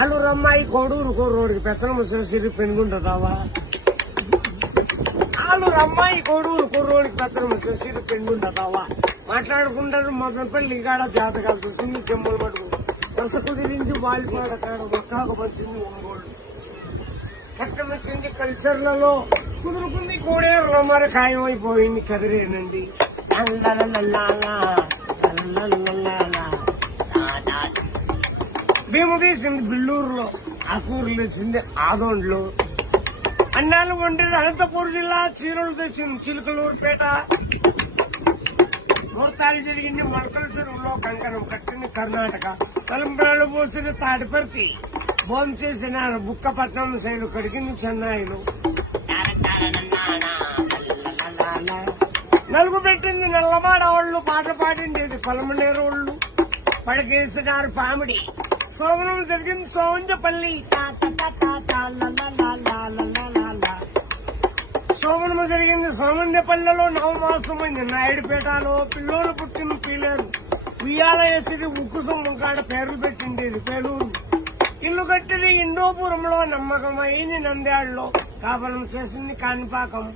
ఆలూరమ్మాయి కోడూరు కుర్రోడికి పెత్తనం సిరి పెనుగుంటుందావా? ఆలూరమ్మాయి కోడూరు కుర్రోడికి పెత్తనం సిరి పెనుగుంటుందావా? మాట్లాడుకుంటారు మదనపల్లి కాడ జాతకాలు చూసింది చెమ్మలు పడుకు దశ కుదిరించి వాలిపాడ కాడ ఒక్కాకు వచ్చింది ఒంగోళ్ళు కట్టం వచ్చింది కల్చర్లలో కుదురుకుంది కోడేరులో మరి ఖాయమైపోయింది కదిరేనండి. భీము తీసింది బిల్లూరులో, ఆకూరులు వచ్చింది ఆదోండ్లు, అన్నాలు వండి అనంతపూర్ జిల్లా చీరలు తెచ్చింది చిలుకలూరుపేట, ముహూర్తాలు జరిగింది మొలకల చెరువులో, కంకణం కట్టింది కర్ణాటక, తలంబ్రాలు పోసింది తాడిపర్తి, బోన్ చేసిన బుక్కపట్నం సైడు కడిగింది చెన్నైలు, నలుగు పెట్టింది నల్లమాడ వాళ్ళు, పాట పాడిండేది పలమనేరోళ్ళు, పడకేసినారు పామిడి, సోమనం జరిగింది సోమంజపల్లి, సోమనము జరిగింది సోమంజపల్లిలో, నవమాసమైంది నాయుడుపేటలో, పిల్లోలు పుట్టిన పీలేరు, ఉయ్యాల వేసిది ఉక్కు సొమ్ము కాడ పేర్లు పెట్టిండేది పేలూరు, ఇల్లు కట్టింది ఇండోపురంలో, నమ్మకం అయింది నంద్యాళ్ళలో, కాపురం చేసింది కాణిపాకం.